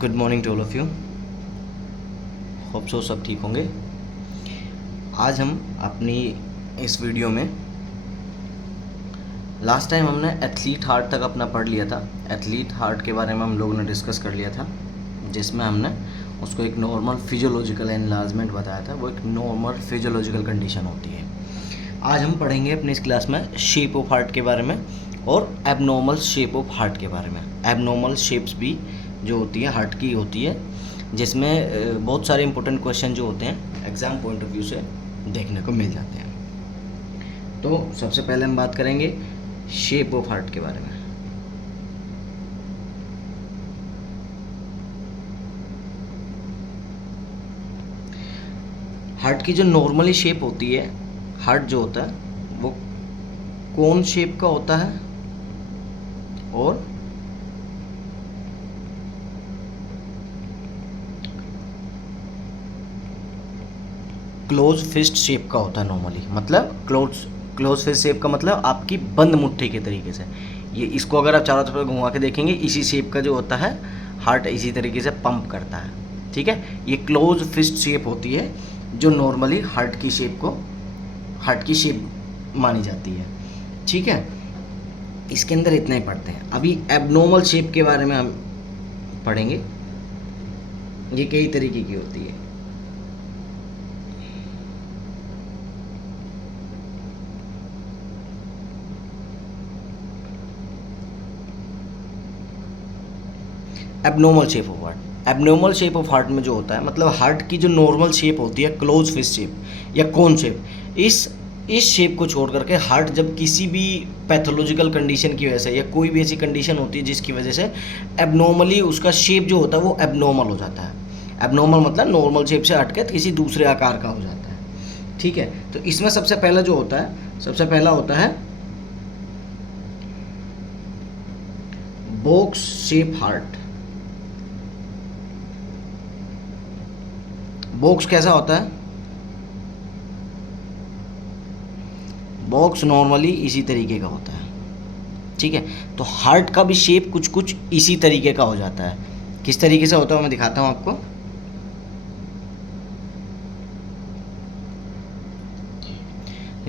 Good morning to all of you. Hope so सब ठीक होंगे। आज हम अपनी इस वीडियो में लास्ट टाइम हमने एथलीट हार्ट तक अपना पढ़ लिया था। एथलीट हार्ट के बारे में हम लोगों ने डिस्कस कर लिया था, जिसमें हमने उसको एक नॉर्मल फिजियोलॉजिकल एनलार्जमेंट बताया था। वो एक नॉर्मल फिजियोलॉजिकल कंडीशन होती है। आज हम पढ़ेंगे अपनी इस क्लास में शेप ऑफ हार्ट के बारे में और एबनॉर्मल शेप ऑफ हार्ट के बारे में। एबनॉर्मल शेप्स भी जो होती है हार्ट की होती है, जिसमें बहुत सारे इंपॉर्टेंट क्वेश्चन जो होते हैं एग्ज़ाम पॉइंट ऑफ व्यू से देखने को मिल जाते हैं। तो सबसे पहले हम बात करेंगे शेप ऑफ हार्ट के बारे में। हार्ट की जो नॉर्मली शेप होती है, हार्ट जो होता है वो कोन शेप का होता है और क्लोज फिस्ट शेप का होता है नॉर्मली। मतलब क्लोज फिस्ट शेप का मतलब आपकी बंद मुट्ठी के तरीके से। ये इसको अगर आप चारों तरफ घुमा के देखेंगे, इसी शेप का जो होता है हार्ट इसी तरीके से पंप करता है। ठीक है, ये क्लोज फिस्ट शेप होती है जो नॉर्मली हार्ट की शेप मानी जाती है। ठीक है, इसके अंदर इतना ही पढ़ते हैं। अभी एबनॉर्मल शेप के बारे में हम पढ़ेंगे। ये कई तरीके की होती है। Abnormal shape of heart. Abnormal shape of heart में जो होता है, मतलब हार्ट की जो नॉर्मल शेप होती है क्लोज फिस्ट शेप या कोन शेप, इस शेप को छोड़ करके हार्ट जब किसी भी पैथोलॉजिकल कंडीशन की वजह से या कोई भी ऐसी कंडीशन होती है जिसकी वजह से एबनॉर्मली उसका शेप जो होता है वो एबनॉर्मल हो जाता है। एबनॉर्मल मतलब नॉर्मल शेप से हट के किसी दूसरे आकार का हो जाता है। ठीक है, तो इसमें सबसे पहला जो होता है, सबसे पहला होता है बॉक्स शेप हार्ट। बॉक्स कैसा होता है? बॉक्स नॉर्मली इसी तरीके का होता है। ठीक है, तो हार्ट का भी शेप कुछ कुछ इसी तरीके का हो जाता है। किस तरीके से होता है मैं दिखाता हूं आपको।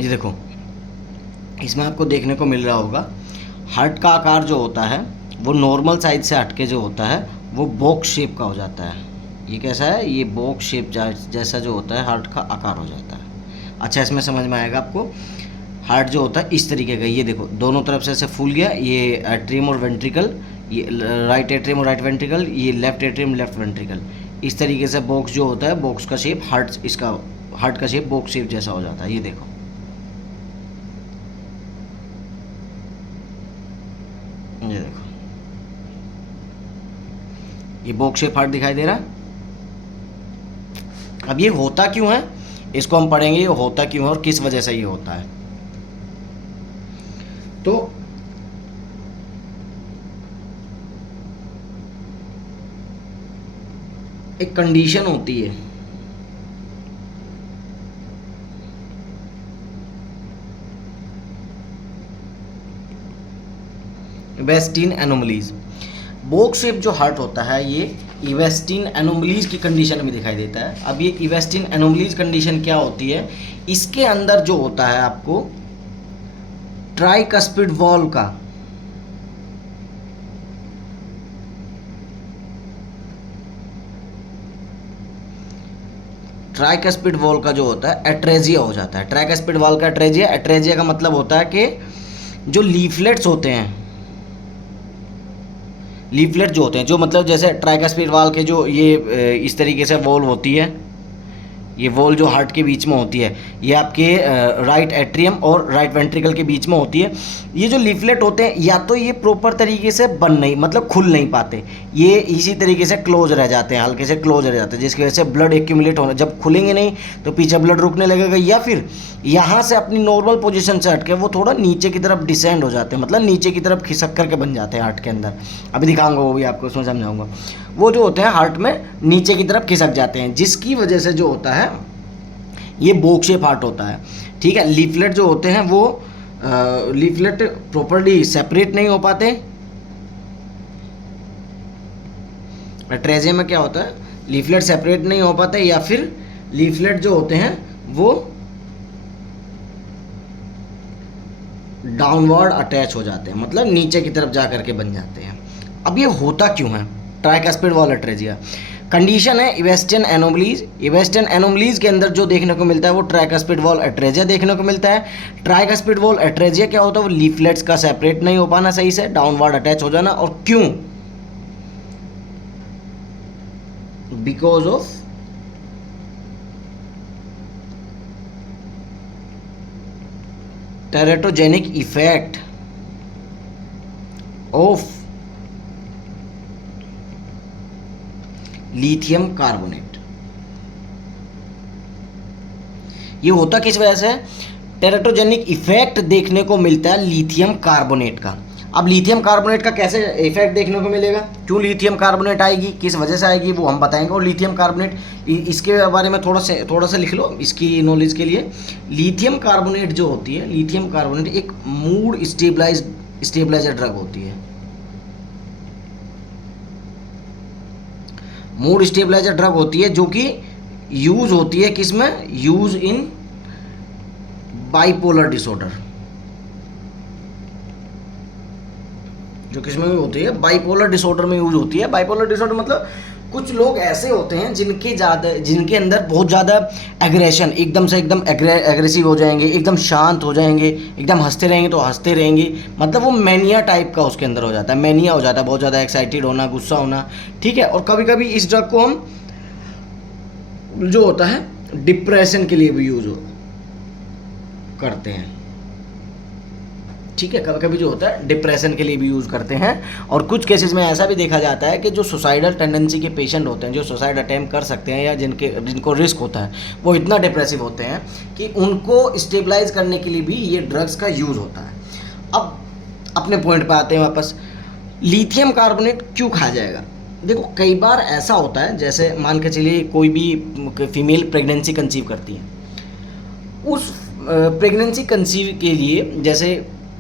ये देखो, इसमें आपको देखने को मिल रहा होगा हार्ट का आकार जो होता है वो नॉर्मल साइज से हटके जो होता है वो बॉक्स शेप का हो जाता है। ये कैसा है? ये बॉक्स शेप जैसा जो होता है हार्ट का आकार हो जाता है। अच्छा, इसमें समझ में आएगा आपको। हार्ट जो होता है इस तरीके का, ये देखो दोनों तरफ से ऐसे फूल गया, ये एट्रियम और वेंट्रिकल, ये राइट एट्रियम और राइट वेंट्रिकल, ये लेफ्ट एट्रियम लेफ्ट वेंट्रिकल। इस तरीके से बॉक्स जो होता है, बॉक्स का शेप हार्ट का शेप बॉक्स शेप जैसा हो जाता है। ये देखो, ये देखो, ये बॉक्स शेप हार्ट दिखाई दे रहा है। अब ये होता क्यों है इसको हम पढ़ेंगे, ये होता क्यों है और किस वजह से ये होता है। तो एक कंडीशन होती है, इवेस्टिन एनोमलीज। बॉक्स शेप जो हार्ट होता है ये इवेस्टिन एनोमलीज की कंडीशन में दिखाई देता है। अब ये इवेस्टिन एनोमलीज कंडीशन क्या होती है? इसके अंदर जो होता है आपको ट्राइकस्पिड वॉल्व का ट्राइकस्पिड वॉल्व का जो होता है एट्रेजिया हो जाता है। ट्राइकस्पिड वॉल्व का एट्रेजिया का मतलब होता है कि जो लीफलेट्स होते हैं, लीफलेट जो होते हैं, जो मतलब जैसे ट्राइकस्पिड वाल के जो ये इस तरीके से वॉल होती है, ये वॉल जो हार्ट के बीच में होती है, ये आपके राइट एट्रियम और राइट वेंट्रिकल के बीच में होती है। ये जो लीफलेट होते हैं या तो ये प्रॉपर तरीके से बन नहीं, मतलब खुल नहीं पाते, ये इसी तरीके से क्लोज रह जाते हैं, हल्के से क्लोज रह जाते हैं, जिसकी वजह से ब्लड एक्यूमुलेट होना, जब खुलेंगे नहीं तो पीछे ब्लड रुकने लगेगा, या फिर यहाँ से अपनी नॉर्मल पोजीशन से हटके वो थोड़ा नीचे की तरफ डिसेंड हो जाते हैं, मतलब नीचे की तरफ खिसक करके बन जाते हैं हार्ट के अंदर। अभी दिखाऊंगा वो भी आपको, उसमें समझाऊंगा। वो जो होते हैं हार्ट में नीचे की तरफ खिसक जाते हैं, जिसकी वजह से जो होता है ये बॉक्स शेप हार्ट होता है। ठीक है, लीफलेट जो होते हैं वो लीफलेट प्रॉपर्ली सेपरेट नहीं हो पाते, अट्रेजिया में क्या होता है, लीफलेट सेपरेट नहीं हो पाते या फिर लीफलेट जो होते हैं वो डाउनवर्ड अटैच हो जाते हैं, मतलब नीचे की तरफ जा करके बन जाते हैं। अब ये होता क्यों है ट्राइकस्पिड वॉल अट्रेजिया? कंडीशन है इवेस्टियन एनोमलीज। इवेस्टियन एनोमलीज के अंदर जो देखने को मिलता है वो ट्राइकस्पिड वॉल अट्रेजिया देखने को मिलता है। ट्राइकस्पिड वॉल अट्रेजिया क्या होता है, वो लीफलेट्स का सेपरेट नहीं हो पाना सही से, डाउनवर्ड अटैच हो जाना। और क्यों? Because of teratogenic effect of lithium carbonate. ये होता किस वजह से? टेरेटोजेनिक इफेक्ट देखने को मिलता है लिथियम कार्बोनेट का। अब लिथियम कार्बोनेट का कैसे इफेक्ट देखने को मिलेगा, क्यों लिथियम कार्बोनेट आएगी, किस वजह से आएगी, वो हम बताएंगे। और लिथियम कार्बोनेट, इसके बारे में थोड़ा सा लिख लो इसकी नॉलेज के लिए। लिथियम कार्बोनेट जो होती है, लिथियम कार्बोनेट एक मूड स्टेबलाइजर ड्रग होती है। मूड स्टेबलाइजर ड्रग होती है जो कि यूज होती है किसमें? यूज इन बाइपोलर डिसऑर्डर, जो किसमें होती है? बाइपोलर डिसऑर्डर में यूज होती है। बाइपोलर डिसऑर्डर मतलब कुछ लोग ऐसे होते हैं जिनके अंदर बहुत ज़्यादा एग्रेशन, एकदम से एकदम एग्रेसिव हो जाएंगे, एकदम शांत हो जाएंगे, एकदम हंसते रहेंगे तो हंसते रहेंगे, मतलब वो मैनिया टाइप का उसके अंदर हो जाता है, मैनिया हो जाता है, बहुत ज़्यादा एक्साइटेड होना, गुस्सा होना, ठीक है। और कभी कभी इस ड्रग को हम जो होता है डिप्रेशन के लिए भी यूज करते हैं, ठीक है। कभी कभी जो होता है डिप्रेशन के लिए भी यूज़ करते हैं। और कुछ केसेस में ऐसा भी देखा जाता है कि जो सुसाइडल टेंडेंसी के पेशेंट होते हैं, जो सुसाइड अटेम्प्ट कर सकते हैं या जिनको रिस्क होता है, वो इतना डिप्रेसिव होते हैं कि उनको स्टेबलाइज करने के लिए भी ये ड्रग्स का यूज़ होता है। अब अपने पॉइंट पर आते हैं वापस, लिथियम कार्बोनेट क्यों खाया जाएगा? देखो कई बार ऐसा होता है, जैसे मान के चलिए कोई भी फीमेल प्रेगनेंसी कंसीव करती है, उस प्रेगनेंसी कंसीव के लिए जैसे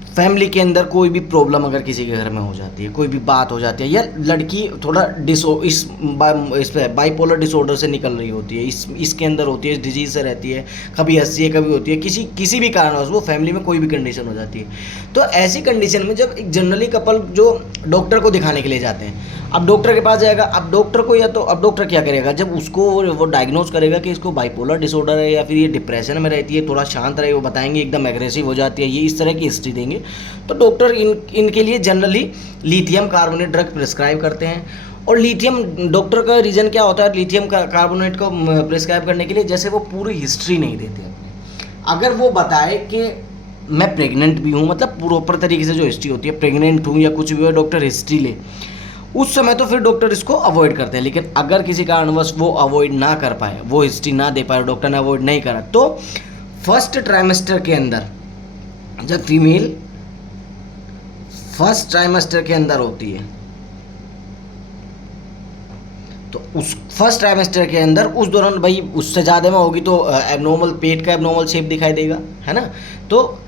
फैमिली के अंदर कोई भी प्रॉब्लम अगर किसी के घर में हो जाती है, कोई भी बात हो जाती है, या लड़की थोड़ा इस बाइपोलर डिसऑर्डर से निकल रही होती है, इसके अंदर होती है, इस डिजीज़ से रहती है, कभी हंसती है, कभी होती है, किसी भी कारणवश वो फैमिली में कोई भी कंडीशन हो जाती है। तो ऐसी कंडीशन में जब एक जनरली कपल जो डॉक्टर को दिखाने के लिए जाते हैं, अब डॉक्टर के पास जाएगा, अब डॉक्टर को अब डॉक्टर क्या करेगा, जब उसको वो डायग्नोज करेगा कि इसको बाइपोलर डिसऑर्डर है या फिर ये डिप्रेशन में रहती है, थोड़ा शांत रहे, वो बताएंगे एकदम एग्रेसिव हो जाती है, ये इस तरह की हिस्ट्री देंगे, तो डॉक्टर इनके लिए generally lithium carbonate drug prescribe करते हैं। और लिथियम, डॉक्टर का रीज़न क्या होता है लिथियम कार्बोनेट को प्रिस्क्राइब करने के लिए? जैसे वो पूरी हिस्ट्री नहीं देते अपने, अगर वो बताए कि मैं प्रेग्नेंट भी हूँ, मतलब प्रॉपर तरीके से जो हिस्ट्री होती है, प्रेग्नेंट हूँ या कुछ भी हो, डॉक्टर हिस्ट्री ले, उस समय तो फिर डॉक्टर इसको अवॉइड करते हैं। लेकिन अगर किसी कारणवश वो अवॉइड ना कर पाए, वो हिस्ट्री ना दे पाए, डॉक्टर ने अवॉइड नहीं करा, तो फर्स्ट ट्राइमेस्टर के अंदर, जब फीमेल फर्स्ट ट्राइमेस्टर के अंदर होती है, तो उस फर्स्ट ट्राइमेस्टर के अंदर उस दौरान भाई उससे ज़्यादा में होगी तो एबनॉर्मल, पेट का एबनॉर्मल शेप दिखाई देगा, है ना। तो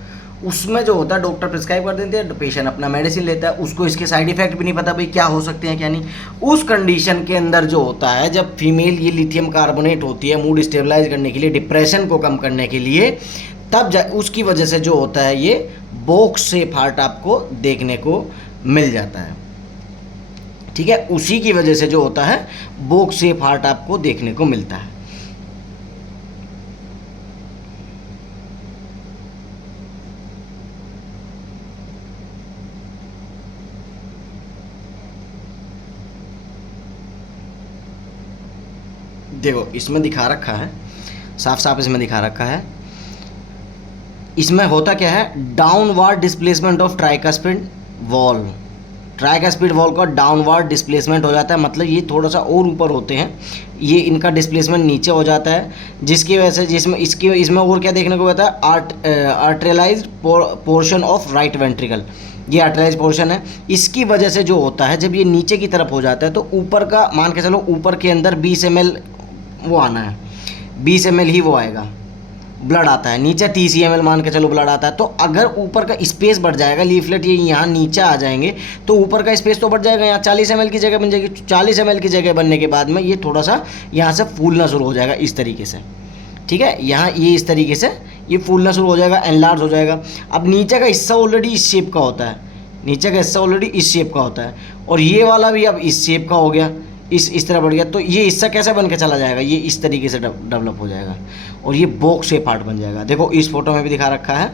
उसमें जो होता है डॉक्टर प्रिस्क्राइब कर देते हैं, पेशेंट अपना मेडिसिन लेता है, उसको इसके साइड इफेक्ट भी नहीं पता भाई क्या हो सकते हैं क्या नहीं। उस कंडीशन के अंदर जो होता है, जब फीमेल ये लिथियम कार्बोनेट होती है मूड स्टेबलाइज करने के लिए, डिप्रेशन को कम करने के लिए, तब उसकी वजह से जो होता है ये बॉक्स शेप हार्ट आपको देखने को मिल जाता है, ठीक है। उसी की वजह से जो होता है बॉक्स शेप हार्ट आपको देखने को मिलता है। देखो इसमें दिखा रखा है, साफ साफ इसमें दिखा रखा है, इसमें होता क्या है, downward displacement of tricuspid wall. Tricuspid wall का डाउनवर्ड डिस्प्लेसमेंट हो जाता है, मतलब ये थोड़ा सा और ऊपर होते हैं, ये इनका डिस्प्लेसमेंट नीचे हो जाता है, जिसकी वजह से इसमें और क्या देखने को मिलता है, आर्टेरियलाइज्ड पोर्शन ऑफ राइट वेंट्रिकल, ये आर्टेरियलाइज पोर्शन है। इसकी वजह से जो होता है, जब ये नीचे की तरफ हो जाता है तो ऊपर का मान के चलो, ऊपर के अंदर 20 ml वो आना है, 20 ml ही वो आएगा, ब्लड आता है, नीचे 30 ml मान के चलो ब्लड आता है, तो अगर ऊपर का स्पेस बढ़ जाएगा, लीफलेट ये यहाँ नीचे आ जाएंगे तो ऊपर का स्पेस तो बढ़ जाएगा, यहाँ 40 ml की जगह बन जाएगी। 40 ml की जगह बनने के बाद में ये थोड़ा सा यहाँ से फूलना शुरू हो जाएगा इस तरीके से, ठीक है, यहाँ ये इस तरीके से ये फूलना शुरू हो जाएगा, एनलार्ज हो जाएगा। अब नीचे का हिस्सा ऑलरेडी इस शेप का होता है, नीचे का हिस्सा ऑलरेडी इस शेप का होता है, और ये वाला भी अब इस शेप का हो गया, इस तरह बढ़ गया, तो ये हिस्सा कैसे बन के चला जाएगा, ये इस तरीके से डेवलप हो जाएगा और ये बॉक्स शेप हार्ट बन जाएगा। देखो इस फोटो में भी दिखा रखा है।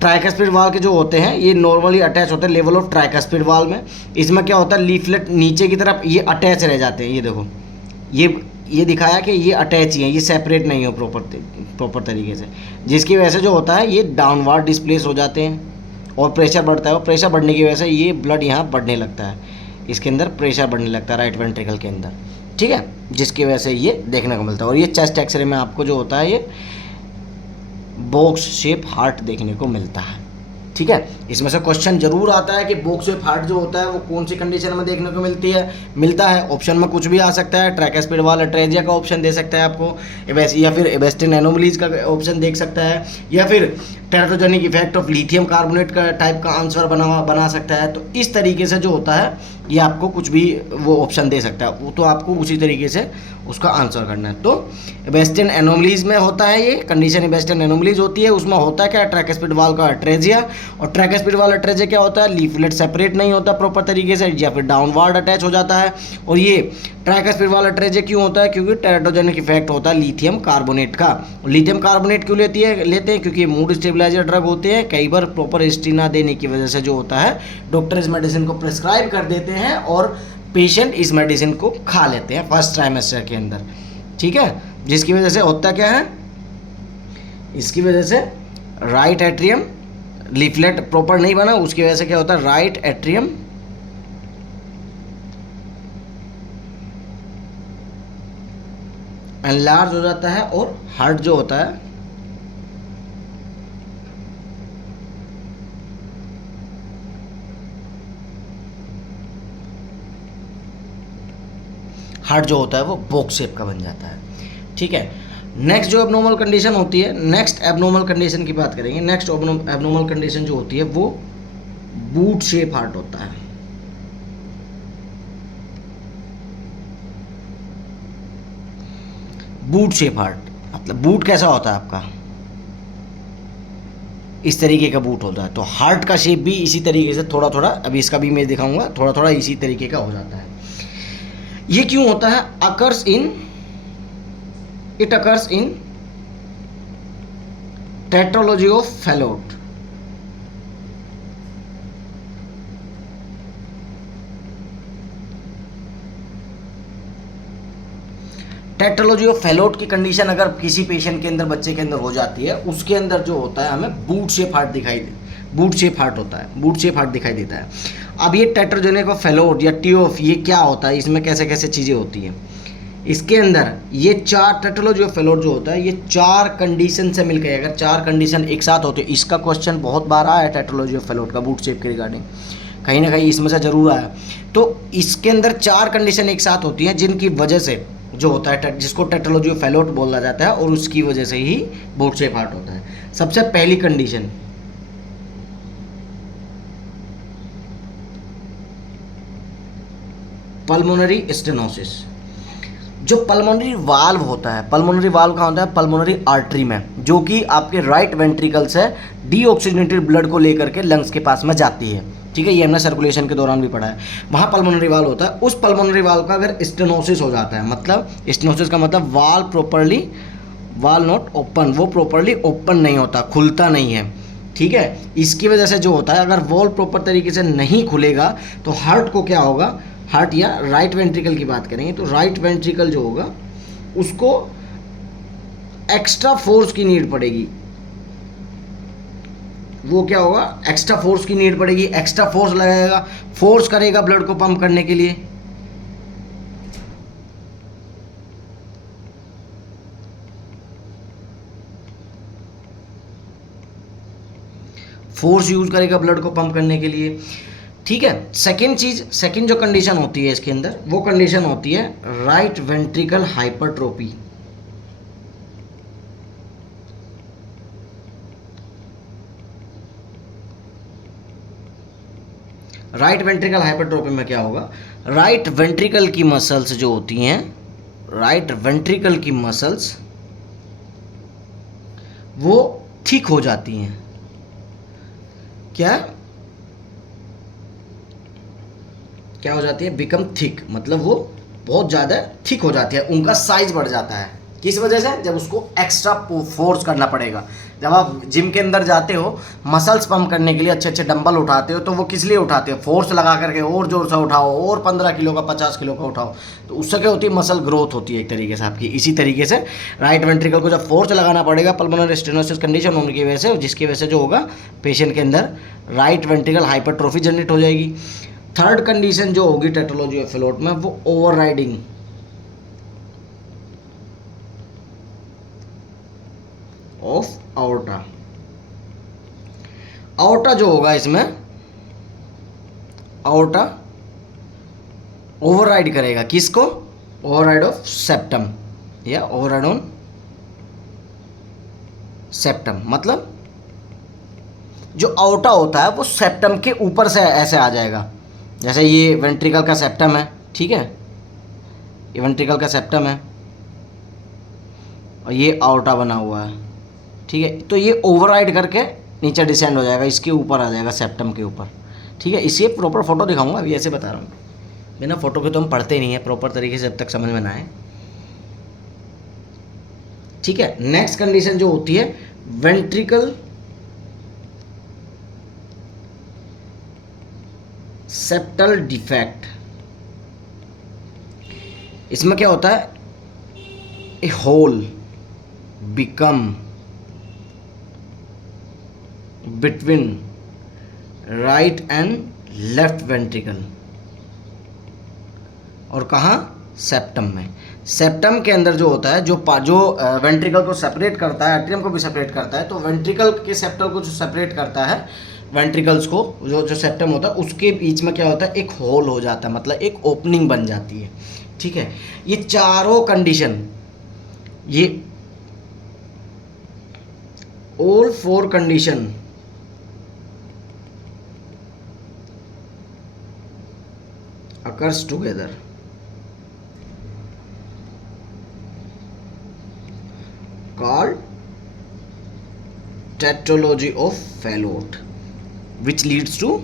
ट्राइकस्पिड वाल के जो होते हैं ये नॉर्मली अटैच होते हैं लेवल ऑफ ट्राइकस्पिड वाल में। इसमें क्या होता है, लीफलेट नीचे की तरफ ये अटैच रह जाते हैं, ये देखो ये दिखाया कि ये अटैच ही है, ये सेपरेट नहीं हो प्रॉपर तरीके से, जिसकी वजह से जो होता है ये डाउनवर्ड डिस्प्लेस हो जाते हैं और प्रेशर बढ़ता है, और प्रेशर बढ़ने की वजह से ये ब्लड यहाँ बढ़ने लगता है, इसके अंदर प्रेशर बढ़ने लगता है राइट वेंट्रिकल के अंदर, ठीक है, जिसकी वजह से ये देखने को मिलता है। और ये चेस्ट एक्सरे में आपको जो होता है ये बॉक्स शेप हार्ट देखने को मिलता है, ठीक है। इसमें से क्वेश्चन जरूर आता है कि बॉक्स शेप हार्ट जो होता है वो कौन सी कंडीशन में देखने को मिलता है। ऑप्शन में कुछ भी आ सकता है, ट्राइकस्पिड वाल अट्रेजिया का ऑप्शन दे सकता है आपको, या फिर एबेस्टिन एनोमलीज का ऑप्शन देख सकता है, या फिर teratogenic effect of lithium carbonate का टाइप का आंसर बना सकता है। तो इस तरीके से जो होता है ये आपको कुछ भी वो ऑप्शन दे सकता है, वो तो आपको उसी तरीके से उसका आंसर करना है। तो एबेस्टिन एनोमलीज में होता है ये कंडीशन, एबेस्टिन एनोमलीज होती है, उसमें होता है क्या, ट्राइकस्पिड वाल का अट्रेजिया। और ट्राइकस्पिड वाल अट्रेजिया क्या होता है, लीफलेट सेपरेट नहीं होता प्रॉपर तरीके से, या फिर डाउनवर्ड अटैच हो जाता है। और ये ट्राइकस्पिड वाल अट्रेजिया क्यों होता है, क्योंकि टेराटोजेनिक इफेक्ट होता है लिथियम कार्बोनेट का। लिथियम कार्बोनेट क्यों लेते हैं, क्योंकि मूड स्टेबलाइजर ड्रग होते हैं, कई बार प्रॉपर हिस्ट्री ना देने की वजह से जो होता है डॉक्टर इस मेडिसिन को प्रिस्क्राइब कर देते हैं और पेशेंट इस मेडिसिन को खा लेते हैं फर्स्ट ट्राइमेस्टर के अंदर, ठीक है। जिसकी वजह से होता क्या है, इसकी वजह से राइट एट्रियम लीफलेट प्रॉपर नहीं बना, उसकी वजह से क्या होता है, राइट एट्रियम एनलार्ज हो जाता है और हार्ट जो होता है वो बॉक्स शेप का बन जाता है, ठीक है। नेक्स्ट जो एबनॉर्मल कंडीशन होती है, नेक्स्ट एबनॉर्मल कंडीशन की बात करेंगे। नेक्स्ट एबनॉर्मल कंडीशन जो होती है वो बूट शेप हार्ट होता है। बूट शेप हार्ट मतलब बूट कैसा होता है आपका, इस तरीके का बूट होता है। तो हार्ट का शेप भी इसी तरीके से थोड़ा थोड़ा, अभी इसका भी मैं दिखाऊंगा, थोड़ा थोड़ा इसी तरीके का हो जाता है। ये क्यों होता है, it occurs in tetralogy of Fallot. Tetralogy of Fallot की कंडीशन अगर किसी पेशेंट के अंदर, बच्चे के अंदर हो जाती है, उसके अंदर जो होता है हमें बूट शेप हार्ट होता है, बूट शेप हार्ट दिखाई देता है। अब ये टेट्रोजेनिक ऑफ फैलोट या टीओफ ये क्या होता है, इसमें कैसे कैसे चीज़ें होती हैं, इसके अंदर ये चार टेट्रोलॉजी ऑफ फैलोट जो होता है ये चार कंडीशन से मिलकर, अगर चार कंडीशन एक साथ होते, इसका क्वेश्चन बहुत बार आया है टेट्रोलॉजी ऑफ फैलोट का बूट शेप के रिगार्डिंग, कहीं ना कहीं इसमें से जरूर आया। तो इसके अंदर चार कंडीशन एक साथ होती हैं जिनकी वजह से जो होता है, जिसको टेट्रोलॉजी ऑफ फैलोट बोला जाता है, और उसकी वजह से ही बूट शेप हार्ट होता है। सबसे पहली कंडीशन पल्मोनरी स्टेनोसिस। जो पल्मोनरी वाल्व होता है, पल्मोनरी वाल्व कहाँ होता है, पल्मोनरी आर्टरी में, जो कि आपके राइट वेंट्रिकल से डीऑक्सीजनेटेड ब्लड को लेकर के लंग्स के पास में जाती है, ठीक है। ये हमने सर्कुलेशन के दौरान भी पढ़ा है, वहाँ पल्मोनरी वाल्व होता है। उस पल्मोनरी वाल्व का अगर स्टेनोसिस हो जाता है, मतलब स्टेनोसिस का मतलब वाल नॉट ओपन, वो प्रॉपरली ओपन नहीं होता, खुलता नहीं है, ठीक है। इसकी वजह से जो होता है, अगर वॉल प्रॉपर तरीके से नहीं खुलेगा तो हार्ट को क्या होगा, हार्ट या राइट वेंट्रिकल की बात करेंगे तो राइट वेंट्रिकल जो होगा उसको एक्स्ट्रा फोर्स की नीड पड़ेगी। वो क्या होगा, एक्स्ट्रा फोर्स की नीड पड़ेगी, एक्स्ट्रा फोर्स लगाएगा, फोर्स करेगा ब्लड को पंप करने के लिए। फोर्स यूज करेगा ब्लड को पंप करने के लिए, ठीक है। सेकंड जो कंडीशन होती है इसके अंदर, वो कंडीशन होती है right ventricle hypertrophy. Right ventricle hypertrophy में क्या होगा, राइट वेंट्रिकल की मसल्स जो होती हैं, राइट वेंट्रिकल की मसल्स वो थिक हो जाती हैं। क्या क्या हो जाती है, बिकम थिक, मतलब वो बहुत ज़्यादा थिक हो जाती है, उनका साइज बढ़ जाता है। किस वजह से, जब उसको एक्स्ट्रा फोर्स करना पड़ेगा। जब आप जिम के अंदर जाते हो मसल्स पंप करने के लिए, अच्छे अच्छे डंबल उठाते हो, तो वो किस लिए उठाते हो, फोर्स लगा करके और जोर से उठाओ, और 15 किलो का 50 किलो का उठाओ, तो उससे क्या होती है, मसल ग्रोथ होती है एक तरीके से आपकी। इसी तरीके से राइट वेंट्रिकल को जब फोर्स लगाना पड़ेगा पल्मोनरी स्टेनोसिस कंडीशन होने की वजह से, जिसकी वजह से जो होगा पेशेंट के अंदर राइट वेंट्रिकल हाइपरट्रोफी जनरेट हो जाएगी। थर्ड कंडीशन जो होगी टेट्रोलॉजी ऑफ फैलोट में, वो ओवरराइडिंग ऑफ आउर्टा। आउर्टा जो होगा इसमें, आउर्टा ओवरराइड करेगा किसको, ओवरराइड ऑफ सेप्टम या ओवरराइड ऑन सेप्टम। मतलब जो आउर्टा होता है वो सेप्टम के ऊपर से ऐसे आ जाएगा, जैसे ये वेंट्रिकल का सेप्टम है, ठीक है, ये वेंट्रिकल का सेप्टम है और ये आउर्टा बना हुआ है, ठीक है। तो ये ओवरराइड करके नीचे डिसेंड हो जाएगा, इसके ऊपर आ जाएगा, सेप्टम के ऊपर, ठीक है। इसे प्रॉपर फोटो दिखाऊंगा, अभी ऐसे बता रहा हूँ, बिना फोटो के तो हम पढ़ते नहीं है प्रॉपर तरीके से जब तक समझ में ना आए, ठीक है। नेक्स्ट कंडीशन जो होती है वेंट्रिकल सेप्टल डिफेक्ट। इसमें क्या होता है, a hole become between right and left ventricle, और कहाँ, सेप्टम में। सेप्टम के अंदर जो होता है, जो वेंट्रिकल को सेपरेट करता है, एट्रियम को भी सेपरेट करता है, तो वेंट्रिकल के सेप्टल को जो सेपरेट करता है, वेंट्रिकल्स को, जो सेप्टम होता है उसके बीच में क्या होता है, एक होल हो जाता है, मतलब एक ओपनिंग बन जाती है, ठीक है। ये चारों कंडीशन, ये all four condition occurs together called tetralogy of Fallot, which leads to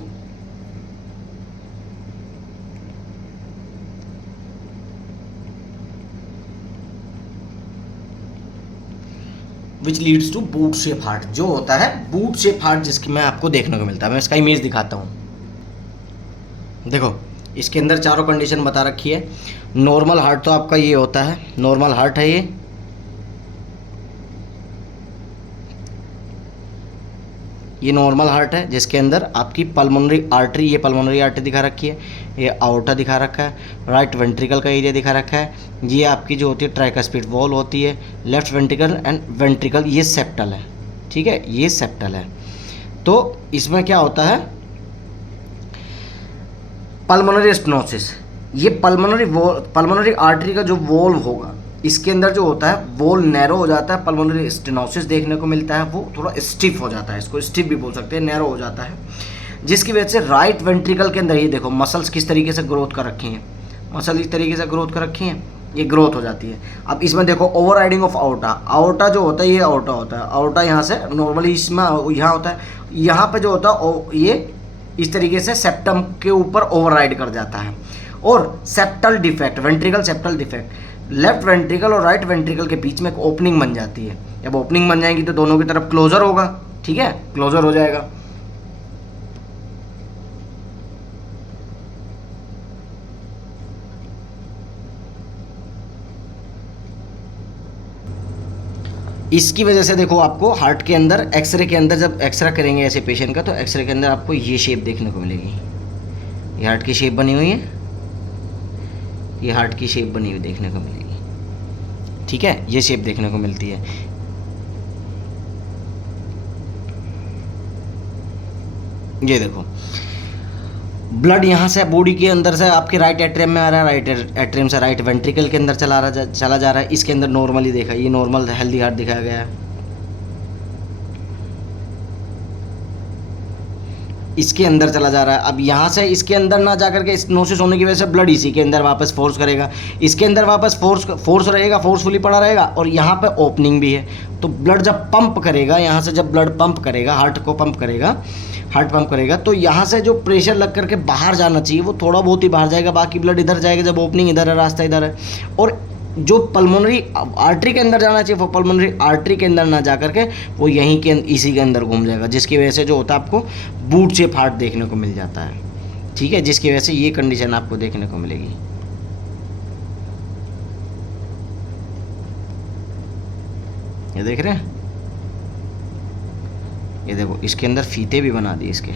boot shape heart. जो होता है बूट शेप हार्ट, जिसकी मैं आपको देखने को मिलता है, मैं इसका इमेज दिखाता हूँ। देखो इसके अंदर चारों कंडीशन बता रखी है। नॉर्मल हार्ट तो आपका ये होता है, नॉर्मल हार्ट है ये नॉर्मल हार्ट है, जिसके अंदर आपकी पल्मोनरी आर्टरी, ये पल्मोनरी आर्टरी दिखा रखी है, ये आउर्टा दिखा रखा है, राइट वेंट्रिकल का एरिया दिखा रखा है, ये आपकी जो होती है ट्राइकस्पिड वॉल होती है, लेफ्ट वेंट्रिकल एंड वेंट्रिकल, ये सेप्टल है, ठीक है, ये सेप्टल है। तो इसमें क्या होता है, पल्मोनरी स्टेनोसिस, ये पल्मोनरी आर्टरी का जो वॉल्व होगा, इसके अंदर जो होता है वॉल नैरो हो जाता है, पल्मोनरी स्टेनोसिस देखने को मिलता है, वो थोड़ा स्टिफ हो जाता है, इसको स्टिफ भी बोल सकते हैं, नैरो हो जाता है, जिसकी वजह से राइट वेंट्रिकल के अंदर ये देखो मसल्स किस तरीके से ग्रोथ कर रखी हैं, मसल इस तरीके से ग्रोथ कर रखी हैं, ये ग्रोथ हो जाती है। अब इसमें देखो ओवरराइडिंग ऑफ आउर्टा, आउर्टा जो होता है ये आउर्टा होता है, आउर्टा यहाँ से नॉर्मली इसमें यहाँ होता है, यहाँ पे जो होता है ये इस तरीके से सेप्टम के ऊपर ओवरराइड कर जाता है। और septal defect, ventricle septal defect, left ventricle और राइट वेंट्रिकल के बीच में एक ओपनिंग बन जाती है। जब ओपनिंग बन जाएगी तो दोनों की तरफ क्लोजर होगा, ठीक है, क्लोजर हो जाएगा। इसकी वजह से देखो आपको हार्ट के अंदर, एक्सरे के अंदर जब एक्सरे करेंगे ऐसे पेशेंट का, तो एक्सरे के अंदर आपको ये शेप देखने को मिलेगी, ये हार्ट की शेप बनी हुई है, ये हार्ट की शेप बनी हुई देखने को मिलेगी, ठीक है, ये शेप देखने को मिलती है। ये देखो ब्लड यहाँ से बॉडी के अंदर से आपके राइट एट्रियम में आ रहा है, राइट एट्रियम से राइट वेंट्रिकल के अंदर चला जा रहा है। इसके अंदर नॉर्मली देखा, ये नॉर्मल हेल्दी हार्ट दिखाया गया है। इसके अंदर चला जा रहा है। अब यहाँ से इसके अंदर ना जा करके स्टेनोसिस होने की वजह से ब्लड इसी के अंदर वापस फोर्स करेगा, इसके अंदर वापस फोर्स रहेगा, फोर्सफुली पड़ा रहेगा, और यहाँ पे ओपनिंग भी है। तो ब्लड जब पंप करेगा, यहाँ से जब ब्लड पंप करेगा, हार्ट पंप करेगा, तो यहाँ से जो प्रेशर लग करके बाहर जाना चाहिए वो थोड़ा बहुत ही बाहर जाएगा, बाकी ब्लड इधर जाएगा। जब ओपनिंग इधर है, रास्ता इधर है, और जो पल्मोनरी आर्टरी के अंदर जाना चाहिए वो पल्मोनरी आर्टरी के अंदर ना जा करके वो यहीं के इसी के अंदर घूम जाएगा, जिसकी वजह से जो होता है आपको बूट शेप हार्ट देखने को मिल जाता है। ठीक है, जिसकी वजह से ये कंडीशन आपको देखने को मिलेगी। ये देख रहे हैं, ये देखो इसके अंदर फीते भी बना दिए इसके।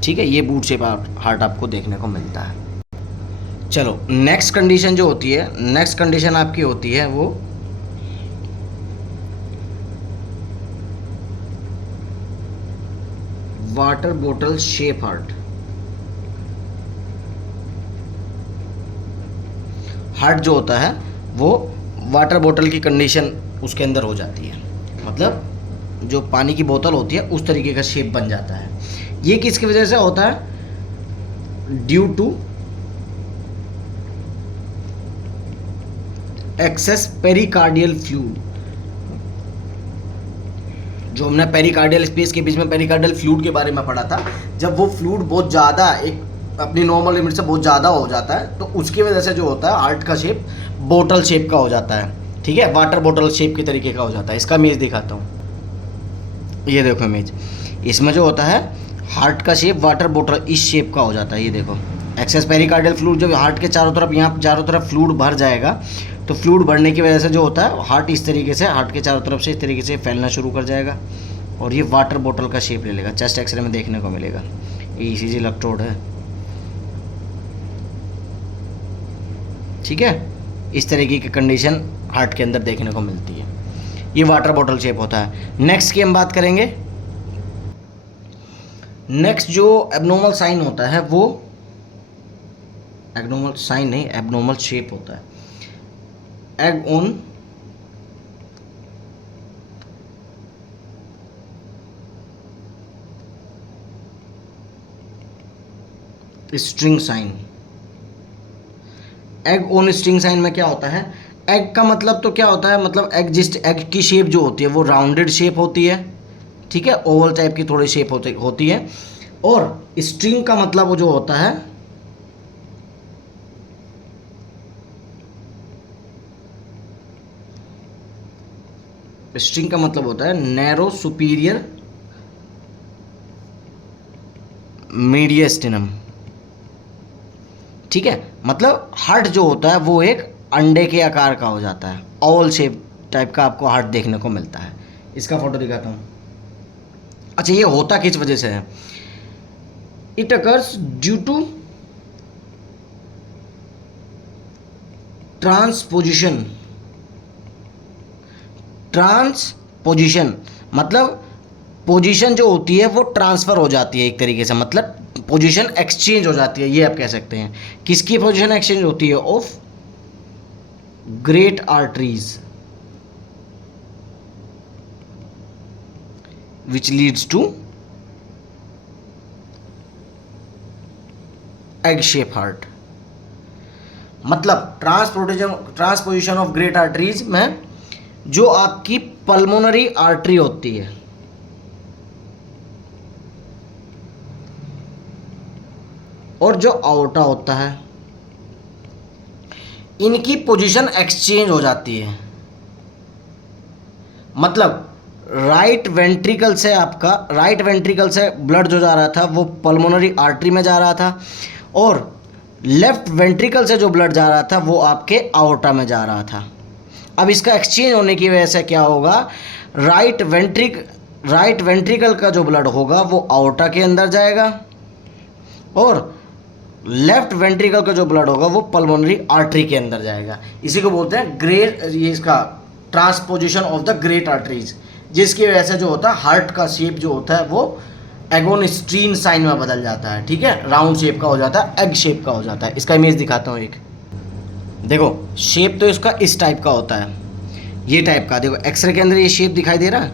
ठीक है, ये बूट शेप हार्ट आपको देखने को मिलता है। चलो नेक्स्ट कंडीशन जो होती है, नेक्स्ट कंडीशन आपकी होती है वो वाटर बोतल शेप हार्ट। हार्ट जो होता है वो वाटर बोतल की कंडीशन उसके अंदर हो जाती है, मतलब जो पानी की बोतल होती है उस तरीके का शेप बन जाता है। ये किसकी वजह से होता है? Due to excess pericardial fluid. जो हमने पेरिकार्डियल स्पेस के बीच में पेरिकार्डियल फ्लूइड के बारे में पढ़ा था, जब वो फ्लूइड बहुत ज़्यादा एक अपनी नॉर्मल लिमिट से बहुत ज़्यादा हो जाता है तो उसकी वजह से जो होता है हार्ट का शेप बोतल शेप का हो जाता है। ठीक है, वाटर बोतल शेप के तरीके का हो जाता है। इसका इमेज दिखाता हूँ, ये देखो इमेज, इसमें जो होता है हार्ट का शेप वाटर बोतल इस शेप का हो जाता है। ये देखो एक्सेस पेरिकार्डियल फ्लूइड जब हार्ट के चारों तरफ, यहाँ चारों तरफ फ्लूइड भर जाएगा तो फ्लूइड भरने की वजह से जो होता है हार्ट इस तरीके से, हार्ट के चारों तरफ से इस तरीके से फैलना शुरू कर जाएगा और ये वाटर बोतल का शेप ले लेगा। चेस्ट एक्सरे में देखने को मिलेगा। ये ECG इलेक्ट्रोड है। ठीक है, इस तरीके की कंडीशन हार्ट के अंदर देखने को मिलती है। ये वाटर बोतल शेप होता है। नेक्स्ट की हम बात करेंगे। नेक्स्ट जो एबनॉर्मल साइन होता है वो, एबनॉर्मल साइन नहीं, एबनॉर्मल शेप होता है। Egg on string sign. Egg on string sign में क्या होता है? एग का मतलब तो क्या होता है, मतलब एग की शेप जो होती है वो राउंडेड शेप होती है। ठीक है, ओवल टाइप की थोड़ी शेप होती है। और स्ट्रिंग का मतलब वो जो होता है स्ट्रिंग का मतलब होता है नैरो सुपीरियर मीडियस्टिनम। ठीक है, मतलब हार्ट जो होता है वो एक अंडे के आकार का हो जाता है, ओवल शेप टाइप का आपको हार्ट देखने को मिलता है। इसका फोटो दिखाता हूँ। अच्छा, ये होता किस वजह से है? It occurs due to transposition. Transposition मतलब पोजीशन जो होती है वो ट्रांसफ़र हो जाती है एक तरीके से, मतलब पोजीशन एक्सचेंज हो जाती है, ये आप कह सकते हैं। किसकी पोजीशन एक्सचेंज होती है? Of great arteries which leads to egg shape heart. मतलब ट्रांसपोजिशन ऑफ ग्रेट आर्टरीज में जो आपकी पल्मोनरी आर्टरी होती है और जो आउटा होता है, इनकी पोजीशन एक्सचेंज हो जाती है। मतलब राइट वेंट्रिकल से ब्लड जो जा रहा था वो पल्मोनरी आर्टरी में जा रहा था, और लेफ्ट वेंट्रिकल से जो ब्लड जा रहा था वो आपके आउटा में जा रहा था। अब इसका एक्सचेंज होने की वजह से क्या होगा? राइट वेंट्रिकल का जो ब्लड होगा वो आउटा के अंदर जाएगा और लेफ्ट वेंट्रिकल का जो ब्लड होगा वो पल्मोनरी आर्टरी के अंदर जाएगा। इसी को बोलते हैं ये इसका transposition of the great arteries, जिसकी वजह से जो होता है हार्ट का शेप जो होता है वो एगोनस्ट्रीन साइन में बदल जाता है। ठीक है, राउंड शेप का हो जाता है, एग शेप का हो जाता है। इसका इमेज दिखाता हूँ एक। देखो शेप तो इसका इस टाइप का होता है, ये टाइप का। देखो एक्सरे के अंदर ये शेप दिखाई दे रहा है,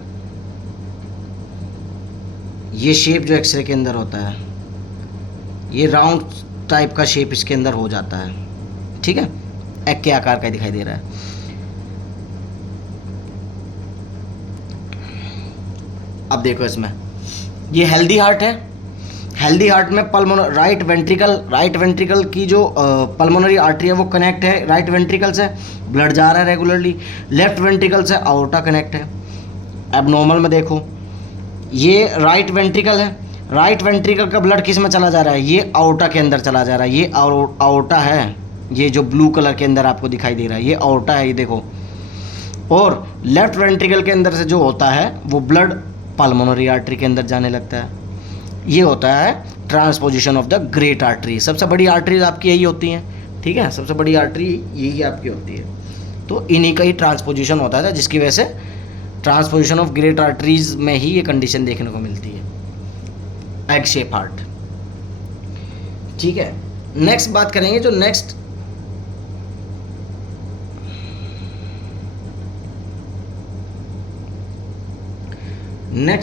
ये शेप जो एक्सरे के अंदर होता है, ये राउंड टाइप का शेप इसके अंदर हो जाता है, ठीक है, एग के आकार का दिखाई दे रहा है। अब देखो इसमें, ये हेल्दी हार्ट है। हेल्दी हार्ट में राइट वेंट्रिकल की जो पल्मोनरी आर्टरी है वो कनेक्ट है राइट वेंट्रिकल से, ब्लड जा रहा है रेगुलरली। लेफ्ट वेंट्रिकल से आउर्टा कनेक्ट है। अब नॉर्मल में देखो, ये राइट वेंट्रिकल है, राइट वेंट्रिकल का ब्लड किस में चला जा रहा है, ये आउर्टा के अंदर चला जा रहा है। ये आउर्टा है, ये जो ब्लू कलर के अंदर आपको दिखाई दे रहा है ये आउर्टा है, ये देखो। और लेफ्ट वेंट्रिकल के अंदर से जो होता है वो ब्लड पल्मोनरी आर्टरी के अंदर जाने लगता है। ये होता है transposition of the great artery. सबसे बड़ी आर्टरीज आपकी यही होती हैं, ठीक है, सबसे बड़ी आर्टरी यही आपकी होती है। तो इन्हीं का ही ट्रांसपोजिशन होता है, जिसकी वजह से ट्रांसपोजिशन ऑफ ग्रेट आर्टरीज में ही ये कंडीशन देखने को मिलती है, एग शेप हार्ट, ठीक है। नेक्स्ट बात करेंगे, जो नेक्स्ट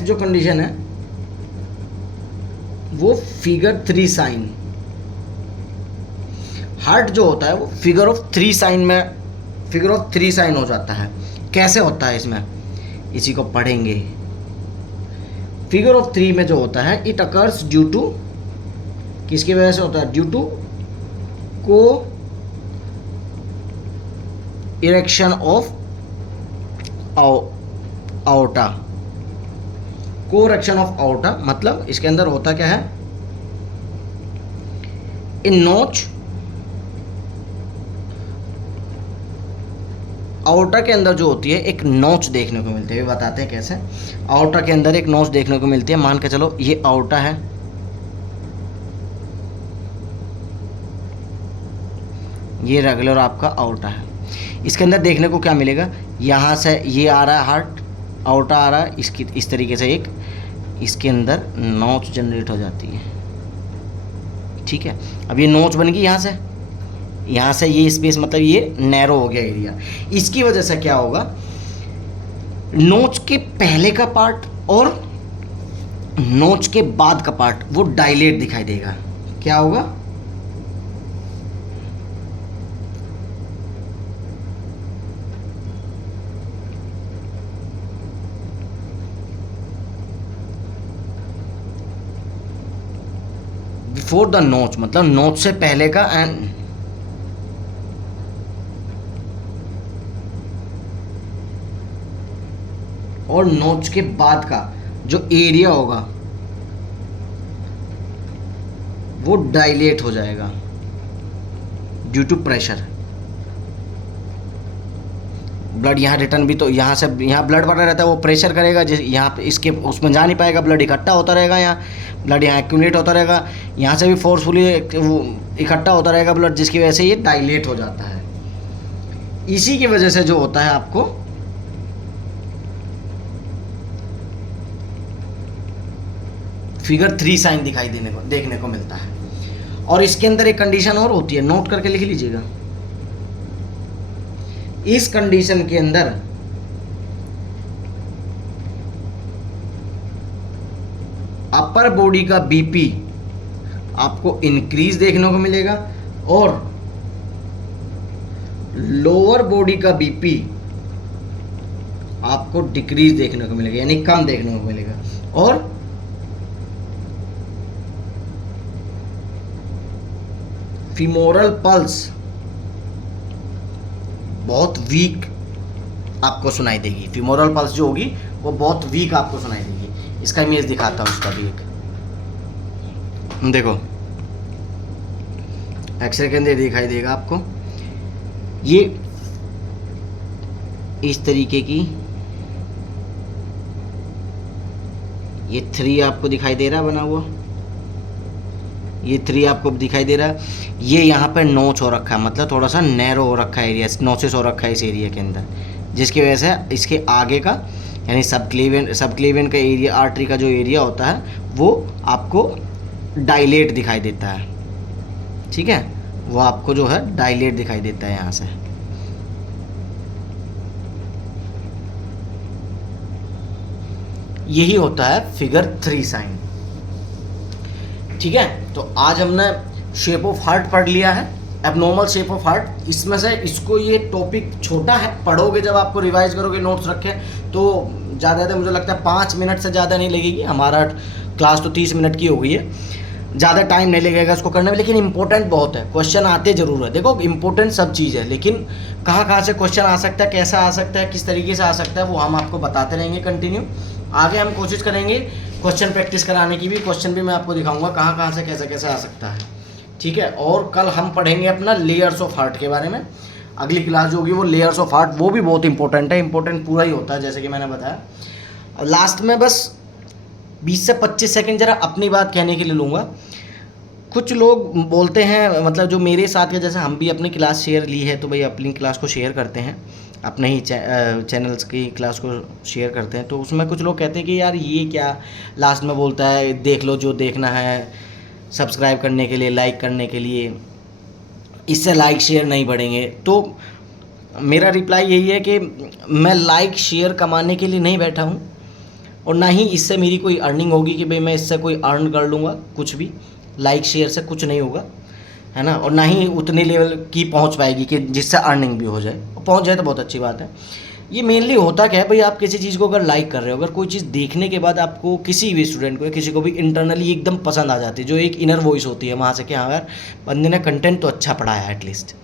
जो कंडीशन है वो फिगर 3 साइन। हार्ट जो होता है वो फिगर ऑफ 3 साइन हो जाता है। कैसे होता है इसमें, इसी को पढ़ेंगे। फिगर ऑफ 3 में जो होता है, इट अकर्स ड्यू टू, किसकी वजह से होता है, ड्यू टू को इरेक्शन ऑफ आउर्टा। कोरेक्शन ऑफ आउर्टा मतलब इसके अंदर होता क्या है, इन नोच, आउर्टा के अंदर जो होती है एक नोच देखने को मिलती है। ये बताते हैं कैसे। आउर्टा के अंदर एक नोच देखने को मिलती है। मान के चलो ये आउर्टा है, ये रेगुलर आपका आउर्टा है। इसके अंदर देखने को क्या मिलेगा, यहाँ से ये आ रहा है हार्ट, आउर्टा आ रहा है, इसकी इस तरीके से एक इसके अंदर नोच जनरेट हो जाती है, ठीक है। अब ये नोच बन गई यहाँ से ये स्पेस, मतलब ये नैरो हो गया एरिया। इसकी वजह से क्या होगा, नोच के पहले का पार्ट और नोच के बाद का पार्ट वो डायलेट दिखाई देगा। क्या होगा, बिफोर द नोच, मतलब नोच से पहले का एंड और नोच के बाद का जो एरिया होगा वो डायलेट हो जाएगा ड्यू टू प्रेशर। ब्लड यहाँ रिटर्न भी, तो यहाँ से यहाँ ब्लड बढ़ा रहता है, वो प्रेशर करेगा, यहाँ पे इसके उसमें जा नहीं पाएगा, ब्लड इकट्ठा होता रहेगा, यहाँ ब्लड यहाँ एक्यूमुलेट होता रहेगा, यहाँ से भी फोर्सफुली वो इकट्ठा होता रहेगा ब्लड, जिसकी वजह से ये डायलेट हो जाता है। इसी की वजह से जो होता है आपको फिगर 3 साइन देखने को मिलता है। और इसके अंदर एक कंडीशन और होती है, नोट करके लिख लीजिएगा। इस कंडीशन के अंदर अपर बॉडी का बीपी आपको इंक्रीज देखने को मिलेगा और लोअर बॉडी का बीपी आपको डिक्रीज देखने को मिलेगा, यानी कम देखने को मिलेगा। और फीमोरल पल्स बहुत वीक आपको सुनाई देगी। फीमोरल पल्स जो होगी वो बहुत वीक आपको सुनाई देगी। इसका इमेज दिखाता हूँ उसका भी एक, देखो एक्सरे के अंदर दिखाई देगा आपको। ये इस तरीके की ये 3 आपको दिखाई दे रहा है बना हुआ, ये 3 आपको दिखाई दे रहा है। ये यहाँ पर नोच हो रखा है, मतलब थोड़ा सा नैरो हो रखा है एरिया, नोसिस हो रखा है इस एरिया के अंदर, जिसकी वजह से इसके आगे का यानी सबक्लेवियन का एरिया, आर्टरी का जो एरिया होता है वो आपको डायलेट दिखाई देता है, ठीक है, वो आपको जो है डायलेट दिखाई देता है यहाँ से। यही होता है फिगर 3 साइन। ठीक है, तो आज हमने शेप ऑफ हार्ट पढ़ लिया है, एबनॉर्मल शेप ऑफ हार्ट। इसमें से इसको, ये टॉपिक छोटा है, पढ़ोगे जब, आपको रिवाइज करोगे, नोट्स रखे, तो ज़्यादा मुझे लगता है 5 मिनट से ज़्यादा नहीं लगेगी। हमारा क्लास तो 30 मिनट की हो गई है, ज़्यादा टाइम नहीं लगेगा इसको करने में। लेकिन इंपॉर्टेंट बहुत है, क्वेश्चन आते ज़रूर है। देखो इंपॉर्टेंट सब चीज़ है, लेकिन कहाँ से क्वेश्चन आ सकता है, कैसा आ सकता है, किस तरीके से आ सकता है, वो हम आपको बताते रहेंगे कंटिन्यू। आगे हम कोशिश करेंगे क्वेश्चन प्रैक्टिस कराने की भी, क्वेश्चन भी मैं आपको दिखाऊंगा कहाँ से कैसे कैसे आ सकता है। ठीक है, और कल हम पढ़ेंगे अपना लेयर्स ऑफ हार्ट के बारे में। अगली क्लास जो होगी वो लेयर्स ऑफ हार्ट, वो भी बहुत इंपॉर्टेंट है, इंपॉर्टेंट पूरा ही होता है जैसे कि मैंने बताया। लास्ट में बस 20 से 25 सेकंड जरा अपनी बात कहने के लिए लूँगा। कुछ लोग बोलते हैं, मतलब जो मेरे साथ के, जैसे हम भी अपनी क्लास शेयर ली है, तो भाई अपनी क्लास को शेयर करते हैं, अपने ही चैनल्स की क्लास को शेयर करते हैं। तो उसमें कुछ लोग कहते हैं कि यार ये क्या लास्ट में बोलता है, देख लो जो देखना है, सब्सक्राइब करने के लिए, लाइक करने के लिए, इससे लाइक शेयर नहीं बढ़ेंगे। तो मेरा रिप्लाई यही है कि मैं लाइक शेयर कमाने के लिए नहीं बैठा हूँ, और ना ही इससे मेरी कोई अर्निंग होगी कि भाई मैं इससे कोई अर्न कर लूँगा। कुछ भी लाइक शेयर से कुछ नहीं होगा, है ना, और ना ही उतने लेवल की पहुंच पाएगी कि जिससे अर्निंग भी हो जाए। पहुंच जाए तो बहुत अच्छी बात है। ये मेनली होता क्या है भाई, आप किसी चीज़ को अगर लाइक कर रहे हो, अगर कोई चीज़ देखने के बाद आपको, किसी भी स्टूडेंट को या किसी को भी इंटरनली एकदम पसंद आ जाती है, जो एक इनर वॉइस होती है वहाँ से कि हाँ यार बंदे ने कंटेंट तो अच्छा पढ़ा है, एटलीस्ट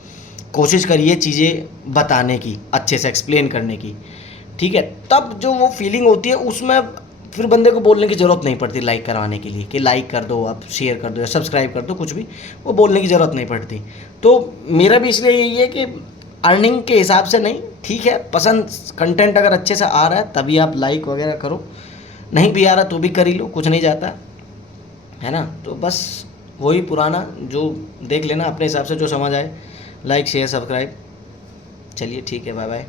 कोशिश करिए चीज़ें बताने की, अच्छे से एक्सप्लेन करने की, ठीक है, तब जो वो फीलिंग होती है उसमें फिर बंदे को बोलने की ज़रूरत नहीं पड़ती लाइक करवाने के लिए कि लाइक कर दो, आप शेयर कर दो या सब्सक्राइब कर दो, कुछ भी वो बोलने की ज़रूरत नहीं पड़ती। तो मेरा भी इसलिए यही है कि अर्निंग के हिसाब से नहीं, ठीक है, पसंद कंटेंट अगर अच्छे से आ रहा है तभी आप लाइक वगैरह करो, नहीं भी आ रहा तो भी कर ही लो, कुछ नहीं जाता, है ना। तो बस वही पुराना, जो देख लेना अपने हिसाब से, जो समझ आए, लाइक शेयर सब्सक्राइब। चलिए ठीक है, बाय बाय।